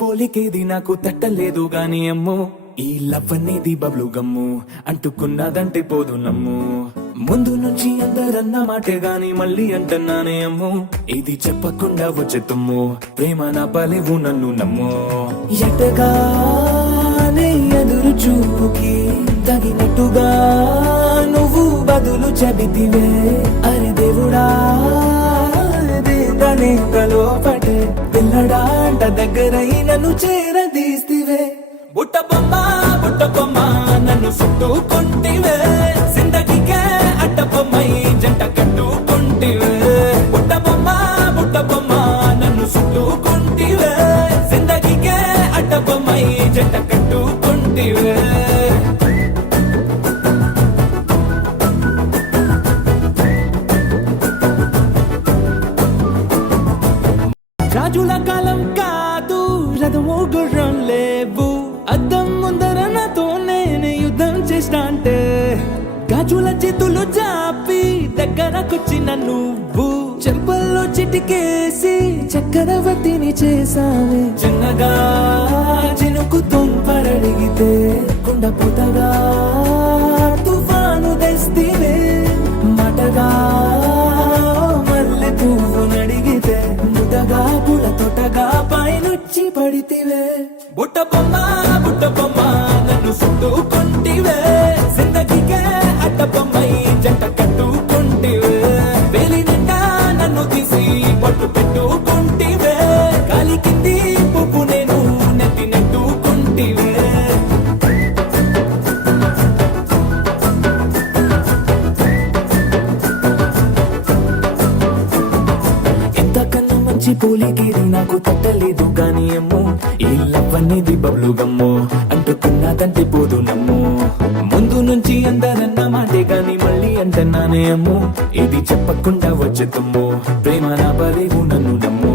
పోలికేది నాకు తట్టలేదు గాని అమ్మో ఈ లవ్ అనేది బబ్లు గమ్ము అంటుకున్నదంటే పోదు నమ్ము ముందు నుంచి అందరన్న మాటే గాని మళ్ళీ అంటున్నానే అమ్ము ఇది చెప్పకుండా వచ్చే తుమ్ము ప్రేమ నా పలేవు నన్ను నమ్ము ఎటగానే ఎదురు చూపుకి తగినట్టుగా నువ్వు బదులు చెబితివే అరే దేవుడా దేదనేకలో పడే పిల్లడా అంట దగ్గరై నన్ను చేరదీస్తివే బుట్ట బొమ్మ నన్ను చుట్టుకుంటివే జిందగీకే అడ్డ బొమ్మై జంట కట్టుకుంటివే బుట్ట బొమ్మ నన్ను చుట్టుకుంటివే జిందగీకే అడ్డ బొమ్మై జంట కట్టుకుంటివే రాజుల కాలం కాదు రథము గుర్రం లేవు అద్దం ముందర నాతో నేను యుద్ధం చేస్తా అంటే గాజుల చేతులు చాపి దగ్గరకొచ్చిన నువ్వు చెంపల్లో చిటికేసి చక్రవర్తిని చేసావే చిన్నగా చినుకు తుంపరడిగితే కుండపోతగా తుఫాను తెస్తివే మాటగా మల్లె పువ్వు నడిగితే ముదగా పుల తోటగా పైనుచ్చి పడితివే బుట్ట బొమ్మ నన్ను చుట్టుకుంటివే జిందగీకే అడ్డ బొమ్మై జంట కట్టుకుంటివే వేలి నిండా నన్ను తీసి పట్టు పెట్టుకుంటివే గాలి కింది పువ్వు నేను నెత్తి నెట్టుకుంటివే ఎంతకన్నా మంచి పోలికేది నాకు తట్టలేదు గాని అమ్మో ఈ లవ్ అనేది బబ్లు గమ్ము అంటుకున్నదంటే పోదు నమ్ము ముందు నుంచి అందరన్న మాటే గాని మళ్ళీ అంటున్నానే అమ్ము ఇది చెప్పకుండా వచ్చే తుమ్ము ప్రేమ నా బలేవు నన్ను నమ్ము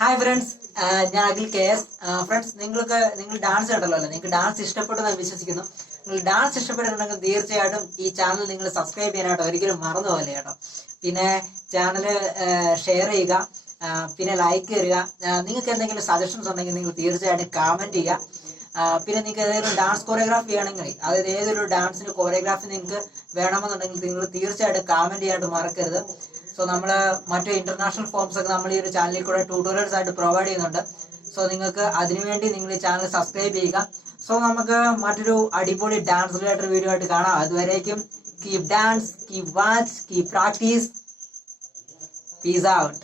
ഹായ് ഫ്രണ്ട്സ്, ഞാൻ അഖിൽ KS. ഫ്രണ്ട്സ്, നിങ്ങൾ ഡാൻസ് കണ്ടല്ലോ അല്ലേ? നിങ്ങൾക്ക് ഡാൻസ് ഇഷ്ടപ്പെട്ടെന്ന് വിശ്വസിക്കുന്നു. നിങ്ങൾ ഡാൻസ് ഇഷ്ടപ്പെട്ടിട്ടുണ്ടെങ്കിൽ തീർച്ചയായിട്ടും ഈ ചാനൽ നിങ്ങൾ സബ്സ്ക്രൈബ് ചെയ്യാനായിട്ട് ഒരിക്കലും മറന്നു പോലെ കേട്ടോ. പിന്നെ ചാനൽ ഷെയർ ചെയ്യുക, പിന്നെ ലൈക്ക് തരിക. നിങ്ങൾക്ക് എന്തെങ്കിലും സജഷൻസ് ഉണ്ടെങ്കിൽ നിങ്ങൾ തീർച്ചയായിട്ടും കമന്റ് ചെയ്യുക. പിന്നെ നിങ്ങൾക്ക് ഏതെങ്കിലും ഡാൻസ് കൊറിയോഗ്രാഫി ആണെങ്കിൽ, അതായത് ഏതൊരു ഡാൻസിന്റെ കൊറിയോഗ്രാഫി നിങ്ങൾക്ക് വേണമെന്നുണ്ടെങ്കിൽ നിങ്ങൾ തീർച്ചയായിട്ടും കമന്റ് ചെയ്യാനായിട്ട് മറക്കരുത്. സോ നമ്മൾ മറ്റു ഇന്റർനാഷണൽ ഫോംസ് ഒക്കെ നമ്മൾ ഈ ഒരു ചാനലിൽ കൂടെ ട്യൂട്ടോറിയൽസ് ആയിട്ട് പ്രൊവൈഡ് ചെയ്യുന്നുണ്ട്. സോ നിങ്ങൾക്ക് അതിനുവേണ്ടി നിങ്ങൾ ഈ ചാനൽ സബ്സ്ക്രൈബ് ചെയ്യുക. സോ നമുക്ക് മറ്റൊരു അടിപൊളി ഡാൻസ് റിലേറ്റഡ് വീഡിയോ ആയിട്ട് കാണാം. അതുവരേക്കും keep dance, keep watch, keep practice. Peace out.